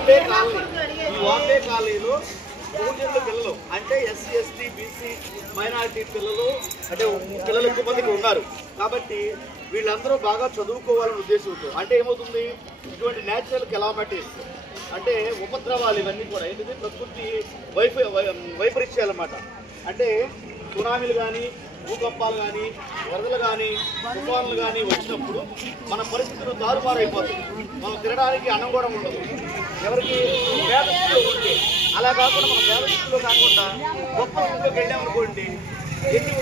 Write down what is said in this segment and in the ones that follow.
వాంబే కాలనీలో బహుజనుల పిల్లలు అంటే ఎస్సీ ఎస్టీ బీసీ మైనారిటీ పిల్లలు అంటే పిల్లలు ఎక్కువ మందికి ఉన్నారు కాబట్టి వీళ్ళందరూ బాగా చదువుకోవాలనే ఉద్దేశంతో అంటే ఏమవుతుంది ఇటువంటి న్యాచురల్ కెలామిటీస్ అంటే ఉపద్రవాలు ఇవన్నీ కూడా ఏంటంటే ప్రకృతి వైపరీత్యాలు అన్నమాట అంటే సునామీలు కానీ భూకంపాలు కానీ వరదలు కానీ తుఫానులు కానీ వచ్చినప్పుడు మన పరిస్థితులు తారుమారైపోతాయి మనం తినడానికి అన్నం కూడా ఉండదు ఎవరికి పేద స్థితిలో ఉంటే అలా కాకుండా మన పేద స్థితిలో కాకుండా గొప్ప ఊళ్ళోకి వెళ్ళామనుకోండి ఎన్ని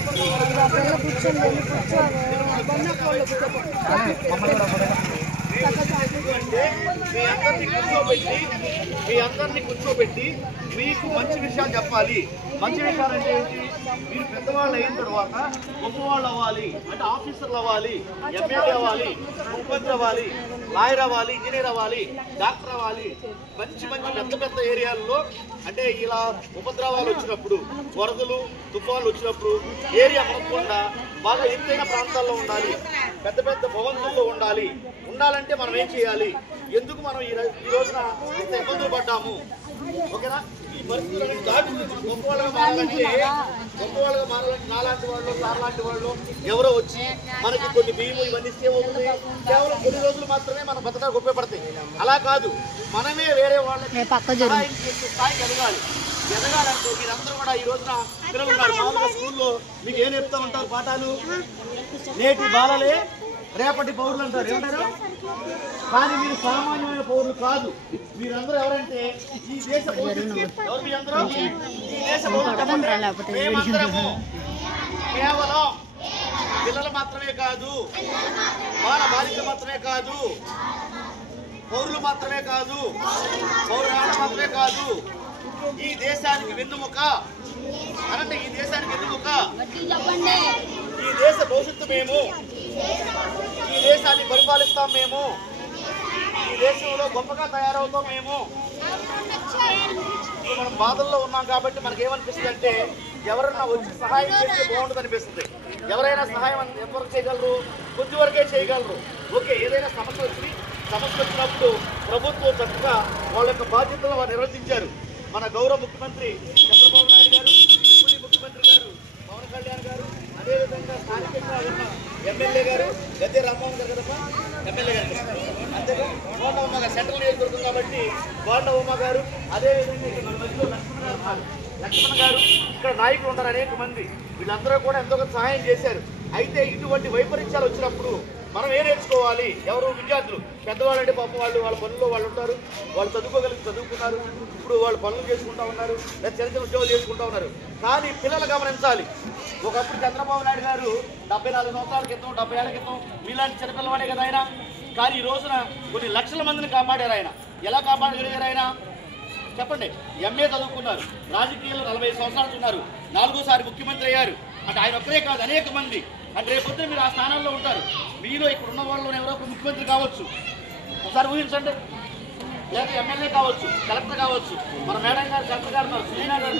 మీ అందరినీ కూర్చోబెట్టి మీకు మంచి విషయాలు చెప్పాలి మంచి విషయాలు అంటే ఏంటి మీరు పెద్దవాళ్ళు అయిన తర్వాత గొప్పవాళ్ళు అవ్వాలి అంటే ఆఫీసర్లు అవ్వాలి ఎమ్మెల్యే అవ్వాలి ముఖ్యమంత్రి అవ్వాలి లాయర్ అవ్వాలి ఇంజనీర్ అవ్వాలి డాక్టర్ అవ్వాలి మంచి మంచి పెద్ద పెద్ద ఏరియాల్లో అంటే ఇలా ఉపద్రవాలు వచ్చినప్పుడు వరదలు తుఫాన్లు వచ్చినప్పుడు ఏరియా మునగకుండా బాగా ఎత్తైన ప్రాంతాల్లో ఉండాలి పెద్ద పెద్ద భవంతుల్లో ఉండాలంటే మనం ఏం చేయాలి ఎందుకు మనం ఈ రోజున ఇంత ఇబ్బందులు పడ్డాము ఓకేనా ఈ పరిస్థితులను దాటుకుని గొప్పవాళ్ళగా మారాలంటే నాలాంటి వాళ్ళు సార్లాంటి వాళ్ళు ఎవరో వచ్చి మనకి కొన్ని బియ్యము ఇవన్నీ సేవ్ అవుతుంది కేవలం కొన్ని రోజులు మాత్రమే మన బతకాలకు ఉపయోగపడతాయి అలా కాదు మనమే వేరే వాళ్ళకి సహాయం చేసే స్థాయికి ఎదగాలంటే మీరందరూ కూడా ఈ రోజున పిల్లలు ఉన్నారు మామూలుగా స్కూల్లో మీకు ఏం చెప్తా ఉంటారు పాఠాలు నేటి బాలలే రేపటి పౌరులు అంటారు ఏమంటారు కానీ మీరు సామాన్యమైన పౌరులు కాదు మీరందరూ ఎవరంటే ఈ దేశ ఎవరు మీ అందరూ ఈ దేశ మేమందరము కేవలం పిల్లలు మాత్రమే కాదు బాల బాలికలు మాత్రమే కాదు పౌరులు మాత్రమే కాదు పౌరులు మాత్రమే కాదు ఈ దేశానికి వెన్నుముక అనంటే ఈ దేశానికి వెన్నుముక ఈ దేశ భవిష్యత్తు మేము ఈ దేశాన్ని పరిపాలిస్తాం మేము ఈ దేశంలో గొప్పగా తయారవుతాం మేము మనం బాధల్లో ఉన్నాం కాబట్టి మనకి ఏమనిపిస్తుంది అంటే ఎవరైనా వచ్చి సహాయం చేస్తే బాగుంటుంది అనిపిస్తుంది ఎవరైనా సహాయం ఎంతవరకు చేయగలరు కొద్ది వరకే చేయగలరు ఓకే ఏదైనా సమస్య వచ్చినప్పుడు ప్రభుత్వం చక్కగా వాళ్ళ యొక్క బాధ్యతలు వారు నిర్వర్తించారు మన గౌరవ ముఖ్యమంత్రి చంద్రబాబు నాయుడు గారు డిప్యూటీ ముఖ్యమంత్రి గారు పవన్ కళ్యాణ్ గారు అదేవిధంగా స్థానికంగా ఉన్న ఎమ్మెల్యే గారు గద్దె రామ్మోహన్ గారు కదమ్మా ఎమ్మెల్యే గారు అంతేగా కోట ఉమ్మ గారు సెంట్రల్ నియోజకవర్గం కాబట్టి కోట ఉమ్మ గారు అదేవిధంగా ఇక్కడ మన మధ్యలో లక్ష్మణ గారు ఇక్కడ నాయకులు ఉన్నారు అనేక మంది వీళ్ళందరూ కూడా ఎంతో సహాయం చేశారు అయితే ఇటువంటి వైపరీత్యాలు వచ్చినప్పుడు మనం ఏం నేర్చుకోవాలి ఎవరు విద్యార్థులు పెద్దవాళ్ళు అంటే పాపం వాళ్ళ పనుల్లో వాళ్ళు ఉంటారు వాళ్ళు చదువుకున్నారు ఇప్పుడు వాళ్ళు పనులు చేసుకుంటూ ఉన్నారు లేదా చిన్న చిన్న ఉద్యోగాలు చేసుకుంటూ ఉన్నారు కానీ పిల్లలు గమనించాలి ఒకప్పుడు చంద్రబాబు నాయుడు గారు 74 సంవత్సరాల క్రితం 70 ఏళ్ల క్రితం మీలాంటి చిన్నపిల్లవాడే కదా ఆయన కానీ ఈ రోజున కొన్ని లక్షల మందిని కాపాడారు ఆయన ఎలా కాపాడగలిగారు ఆయన చెప్పండి ఎంఏ చదువుకున్నారు రాజకీయాల్లో 40 సంవత్సరాలు ఉన్నారు 4వ సారి ముఖ్యమంత్రి అయ్యారు అంటే ఆయన ఒక్కరే కాదు అనేక మంది అంటే రేపొద్దున మీరు ఆ స్థానాల్లో ఉంటారు మీలో ఇక్కడ ఉన్న వాళ్ళు ఎవరో ఒక ముఖ్యమంత్రి కావచ్చు ఒకసారి ఊహించండి లేదా ఎమ్మెల్యే కావచ్చు కలెక్టర్ కావచ్చు మన మేడం గారు కలెక్టర్ గారు ఉన్నారు సునీనా గారు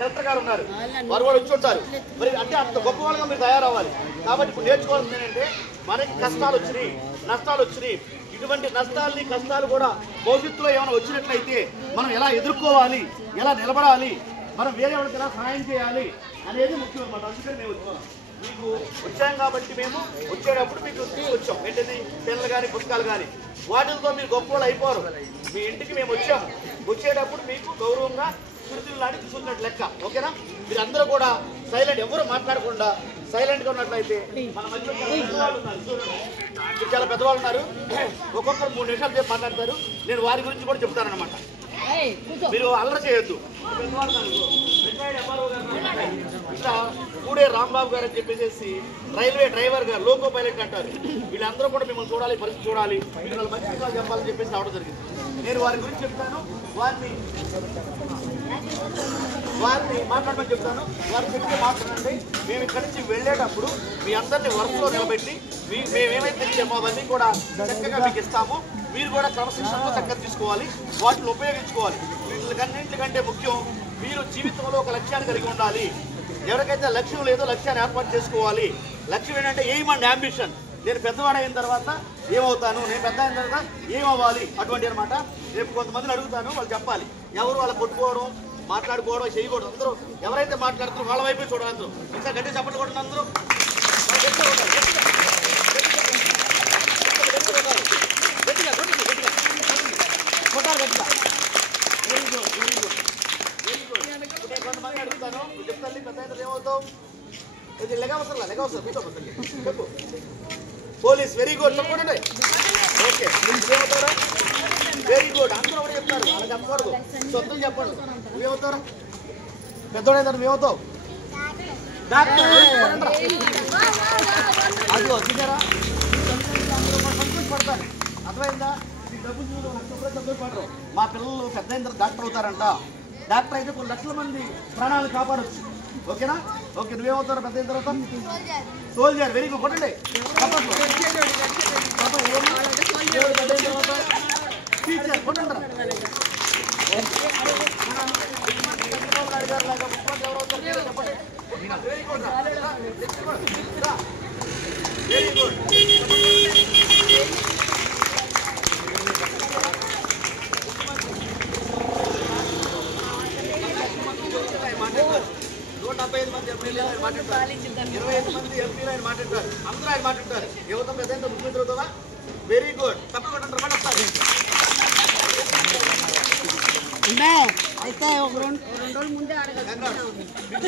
కలెక్టర్ గారు ఉన్నారు వారు కూడా వచ్చి ఉంటారు మరి అంటే అంత గొప్ప వాళ్ళగా మీరు తయారవ్వాలి కాబట్టి ఇప్పుడు నేర్చుకోవాల్సింది ఏంటంటే మనకి కష్టాలు వచ్చినాయి నష్టాలు వచ్చినాయి ఇటువంటి నష్టాలని కష్టాలు కూడా భవిష్యత్తులో ఏమైనా వచ్చినట్లయితే మనం ఎలా ఎదుర్కోవాలి ఎలా నిలబడాలి మనం వేరే వాళ్ళకి ఎలా సహాయం చేయాలి అనేది ముఖ్యం అన్నమాట అందుకని మేము మీకు వచ్చాం కాబట్టి మేము వచ్చేటప్పుడు మీకు వచ్చాం ఏంటది పెన్నులు కానీ పుస్తకాలు కానీ వాటితో మీరు గొప్పవాళ్ళు అయిపోరు మీ ఇంటికి మేము వచ్చాము వచ్చేటప్పుడు మీకు గౌరవంగా శృతులు లాంటి చూసినట్టు లెక్క ఓకేనా మీరు అందరూ కూడా సైలెంట్ ఎవరు మాట్లాడకుండా సైలెంట్గా ఉన్నట్లయితే మన మధ్యలో చాలా పెద్దవాళ్ళు ఉన్నారు ఒక్కొక్కరు 3 నిమిషాలు చెప్పి మాట్లాడతారు నేను వారి గురించి కూడా చెప్తానన్నమాట మీరు అల్లరి చేయొద్దు ఇట్లా కూడే రాంబాబు గారు అని చెప్పేసి రైల్వే డ్రైవర్ గారు లోకో పైలట్ అంటారు వీళ్ళందరూ కూడా మిమ్మల్ని చూడాలి పరిస్థితి చూడాలి మీరు మంచి విషయాలు చెప్పాలని చెప్పేసి రావడం జరిగింది నేను వారి గురించి చెప్తాను వారిని మాట్లాడమని చెప్తాను వారు చెప్తే మాట్లాడండి మేము ఇక్కడి నుంచి వెళ్ళేటప్పుడు మీ అందరినీ వరుసలో నిలబెట్టి మేమేమైతే తెచ్చామో అవన్నీ కూడా చక్కగా మీకు ఇస్తాము మీరు కూడా క్రమశిక్షణతో చక్కగా తీసుకోవాలి వాటిని ఉపయోగించుకోవాలి వీటికన్నింటికంటే ముఖ్యం మీరు జీవితంలో ఒక లక్ష్యాన్ని కలిగి ఉండాలి ఎవరికైతే లక్ష్యం లేదో లక్ష్యాన్ని ఏర్పాటు చేసుకోవాలి లక్ష్యం ఏంటంటే ఎయిమ్ అండ్ అంబిషన్ నేను పెద్దవాడైన తర్వాత ఏమవుతాను, నేను పెద్ద అయిన తర్వాత ఏమవ్వాలి, అటువంటి అనమాట. రేపు కొంతమందిని అడుగుతాను, వాళ్ళు చెప్పాలి. ఎవరు వాళ్ళ కొట్టుకోవడం, మాట్లాడుకోవడం చేయకూడదు. అందరూ ఎవరైతే మాట్లాడుతారో వాళ్ళ వైపే చూడాలి. అందరూ ఒకసారి గట్టి చప్పట్లు కొట్టండి. అందరూ కొంతమంది అడుగుతాను, చెప్తాను పెద్ద అయిన ఏమవుతావు, లెగవసరం చెప్పు. పోలీస్, వెరీ గుడ్, చెప్పండి. ఓకే, ఏమవుతారా? Very good. అందరూ కూడా చెప్తారు, అలా చెప్పకూడదు, సొంతం చెప్పండి. నువ్వేమవుతారా? పెద్దోడైనా నువ్వేమవుతావు? డాక్టర్. అదిగో చూసారా, సంతోషపడతాను. అర్థమైందా? ఈ డబ్బులు సంతోషపడరు. మా పిల్లలు పెద్ద అయిన డాక్టర్ అవుతారంట. డాక్టర్ అయితే కొన్ని లక్షల మంది ప్రాణాలను కాపాడచ్చు. ఓకేనా? ఓకే, నువ్వేమవుతారా పెద్ద అయిన తర్వాత? సోల్జర్. వెరీ గుడ్, కొట్టండి. టీచర్, కొట్టండి. Very good. నూట 75 మంది ఎంపీలు ఆయన మాట్లాడతారు, 25 మంది ఎంపీలు ఆయన మాట్లాడతారు, అందరూ ఆయన మాట్లాడతారు. యువత పెద్ద ముఖ్యమంత్రి అవుతుందా? Very good. తప్పకుండా అయితే ఒక రెండు రోజుల ముందే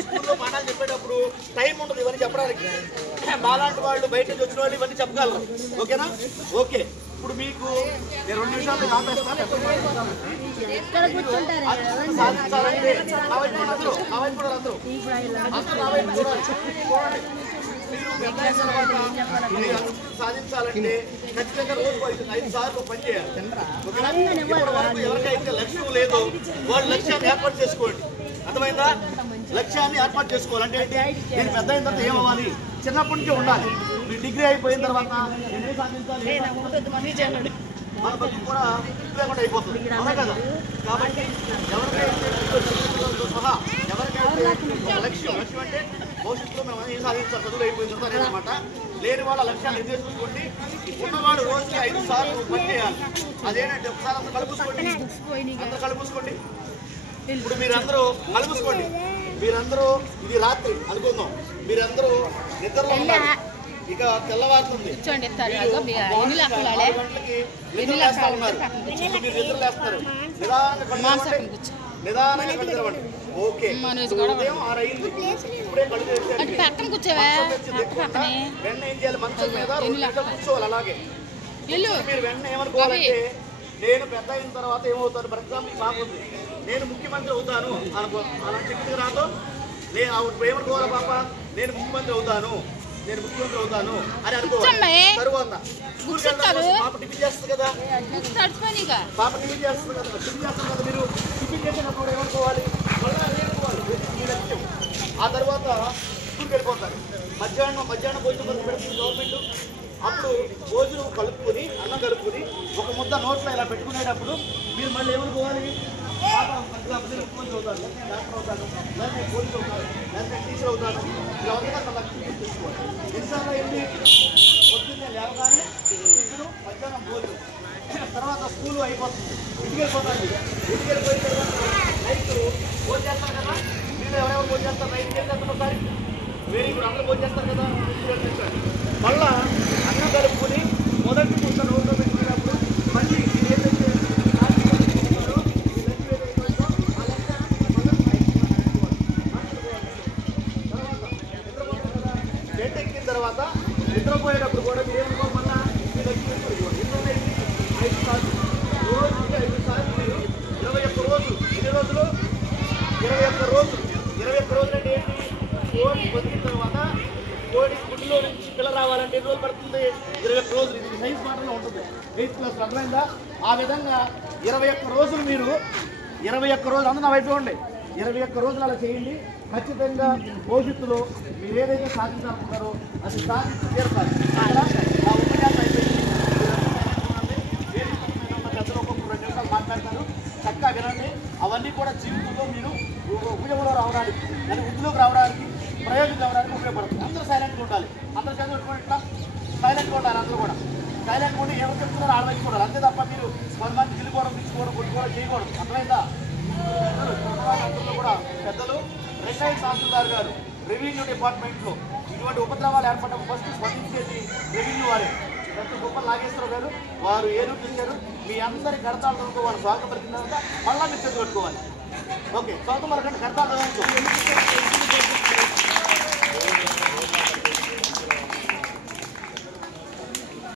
స్కూల్లో పాఠాలు చెప్పేటప్పుడు టైం ఉండదు ఇవన్నీ చెప్పడానికి. మాలాంటి వాళ్ళు బయట నుంచి వచ్చిన వాళ్ళు ఇవన్నీ చెప్పగలరు. ఓకేనా? ఓకే, ఇప్పుడు మీకు నేను 2 నిమిషాలు ఆపేస్తాను. సాధించాలంటే నా వైపు అందరూ సాధించాలంటే ఖచ్చితంగా రోజు 5 సార్లు పని చేయాలి. ఇప్పటి వరకు ఎవరికైతే లక్ష్యం లేదో వాళ్ళు లక్ష్యాన్ని ఏర్పాటు చేసుకోండి. అర్థమైందా? లక్ష్యాన్ని ఏర్పాటు చేసుకోవాలంటే ఏంటి? నేను పెద్ద అయిన తర్వాత ఏమవ్వాలి, చిన్నప్పటి నుంచే ఉండాలి. మీరు డిగ్రీ అయిపోయిన తర్వాత నేనే సాధించాలి, మన బతుకు కూడా లేకుండా అయిపోతుంది. అవునా కదా? కాబట్టి ఎవరికైతే సహా ఎవరికైతే లక్ష్యం అంటే భవిష్యత్తులో మనం ఏం సాధించాలి, చదువులు అయిపోయిన తర్వాత అనేదన్నమాట. లేని వాళ్ళ లక్ష్యాన్ని నిర్దేశించుకోండి. ఉన్నవాడు రోజుకి 5 సార్లు పని చేయాలి. అదేంటంటే ఒకసారి అందరూ కలుపుకోండి. ఇప్పుడు మీరందరూ కలుపుకోండి. మీరందరూ ఇది రాత్రి అనుకుందాం, మీరందరూ నిద్రలో ఉన్నారు. ఇక తెల్లవారుతుంది, 6 గంటలకి నిద్రలేస్తా ఉన్నారు. మీరు నిద్రలేస్తారు. నిదానంగా కళ్ళు తెరవండి. ఓకే, ఉదయం 6 అయింది. ఇప్పుడే కళ్ళు తెరిచారు. వెన్న ఏం చేయాలి, మంచం మీద 2 నిమిషాలు కూర్చోవాలి. అలాగే మీరు వెన్న ఏమనుకోవాలంటే, నేను పెద్ద అయిన తర్వాత ఏమవుతాను, ఫర్ ఎగ్జాంపుల్ ఈ పాప ఉంది, నేను ముఖ్యమంత్రి అవుతాను అనుకో. అలా చెప్పింది రాతో నేను ఏమనుకోవాలి, పాప నేను ముఖ్యమంత్రి అవుతాను అని అనుకోవాలి. తరువాత పాప టిఫిన్ చేస్తుంది కదా, టిఫిన్ చేస్తుంది కదా, మీరు టిఫిన్ చేసినప్పుడు ఏమనుకోవాలి, ఆ తర్వాత స్కూల్కి వెళ్ళిపోతారు. మధ్యాహ్నం భోజనం పెడుతుంది గవర్నమెంట్. అప్పుడు భోజనం కలుపుకొని, అన్నం కలుపుకొని ఒక ముద్ద నోట్లో ఇలా పెట్టుకునేటప్పుడు మీరు మళ్ళీ ఏమనుకోవాలి, ముఖ్యమంత్రి అవుతాను, డాక్టర్ అవుతాను, లేకపోతే పోలీస్ అవుతాను, లేకపోతే టీచర్ అవుతాను. ఇలా అక్కడ లక్ష్యం తీసుకోవాలి. ఎన్నిసార్లు అయింది, పొద్దున్నే లేవగానే టిఫిన్, మధ్యాహ్నం భోజనం, తర్వాత స్కూల్ అయిపోతుంది, ఇంటికి వెళ్ళిపోతాను. ఇంటికి వెళ్ళిపోయిన తర్వాత నైట్ భోజనం చేస్తారు కదా. మీరు ఎవరెవరు భోజనం చేస్తారు, నైట్ చేస్తారు ఒకసారి. వెరీ గుడ్, అందరూ భోజనం చేస్తారు కదా. మళ్ళా అన్నం కలుపుకొని మొదటి ముద్ద నోట్లో పెట్టుకునేటప్పుడు మళ్ళీ ఏదైతే బెడ్ ఎక్కిన తర్వాత నిద్రపోయేటప్పుడు కూడా మీరు ఏమనుకో, మళ్ళా మీరు వచ్చి 5 సార్లు, రోజుకి 5 సార్లు మీరు 21 రోజులు. ఎన్ని రోజులు? 21 రోజులు. 21 రోజులు అంటే ఏంటి? కోడి పొందిన తర్వాత కోడి గుడ్డులో నుంచి పిల్ల రావాలంటే ఎన్ని రోజులు పడుతుంది? 21 రోజులు. ఇది సైన్స్ మాటలో ఉంటుంది, 8th క్లాస్. అర్థమైందా? ఆ విధంగా 21 రోజులు మీరు 21 రోజులు అందరూ నా వైపు ఉండే 21 రోజులు అలా చేయండి. ఖచ్చితంగా భవిష్యత్తులో మీరు ఏదైతే సాధించాలనుకుంటారో అది సాధించి తీరుతారు. ఆ ఉపన్యాసం అయిపోయింది. పెద్దలు ఒక్కొక్క 2 నిమిషాలు మాట్లాడతారు, చక్కగా వినండి. అవన్నీ కూడా జీవితంలో మీరు ఉపయోగంలో రావడానికి, దాని వృద్ధిలోకి రావడానికి, ప్రయోజనం రావడానికి ఉపయోగపడుతుంది. అందరూ సైలెంట్గా ఉండాలి. అందరూ చదువుకుంటా సైలెంట్గా ఉండాలి. అందరూ కూడా సైలెంట్గా ఉండి ఎవరు చెప్తున్నారో ఆడవైపు చూడాలి. అంతే తప్ప మీరు 10 మంది గెలుకోవడం, తీసుకోవడం, కొట్టుకోవడం చేయకూడదు. అర్థమైందా? అందరూ కూడా పెద్దలు రిటైర్డ్ తహసీల్దార్ గారు రెవెన్యూ డిపార్ట్మెంట్లో ఇటువంటి ఉపద్రవాలు ఏర్పడడం ఫస్ట్ స్పందించేది రెవెన్యూ వారే. డాక్టర్ గొప్ప నాగేశ్వరరావు గారు వారు ఏలూరు ఇచ్చారు. మీ అందరి కడతాలతో వాళ్ళు స్వాగతం పలికిన తర్వాత మళ్ళీ మీరు తెచ్చి కట్టుకోవాలి. ఓకే, స్వాగతం పలకండి, కడతాలు